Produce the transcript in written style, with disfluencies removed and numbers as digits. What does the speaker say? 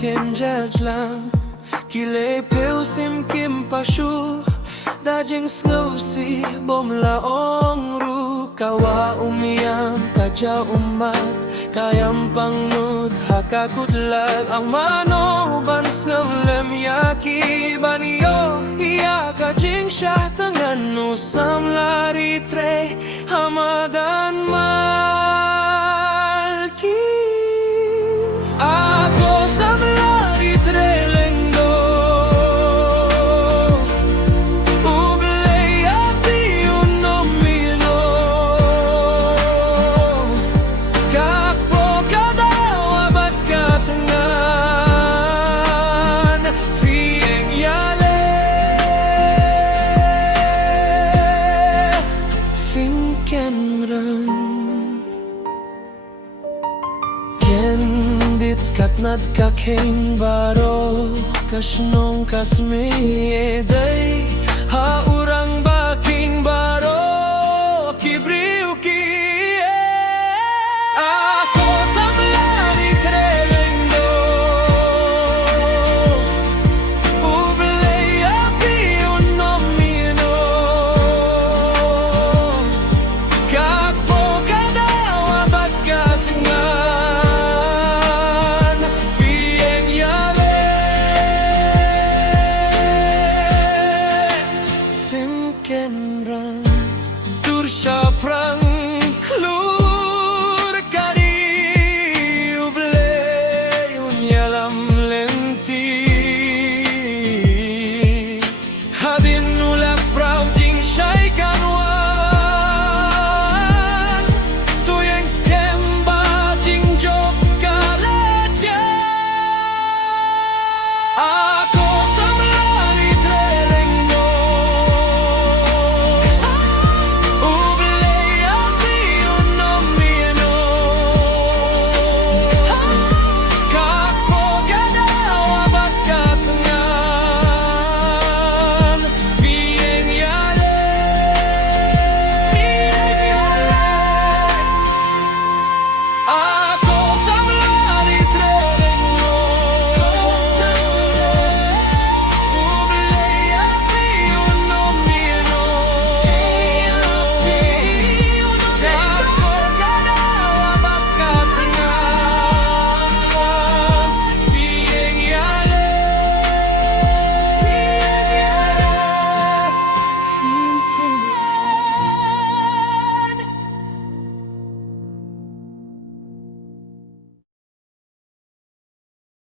thiên judge lang Kile pêu sim kim pa shu Da jing snow si bom la ong ru Kawa umiyam kaja umat Kayam pangnut hakakutlag Ang mano ban snglem yaki Baniyo iya ka jing syah tangan nu Samla Ritre Hamadan malki Ako Samla Ritre Lyngdoh Ublay api unomino Kakpo kadaw abat katangan Fieng yale Finkenran Kendit katnad kakeng baro Kasnong kasme day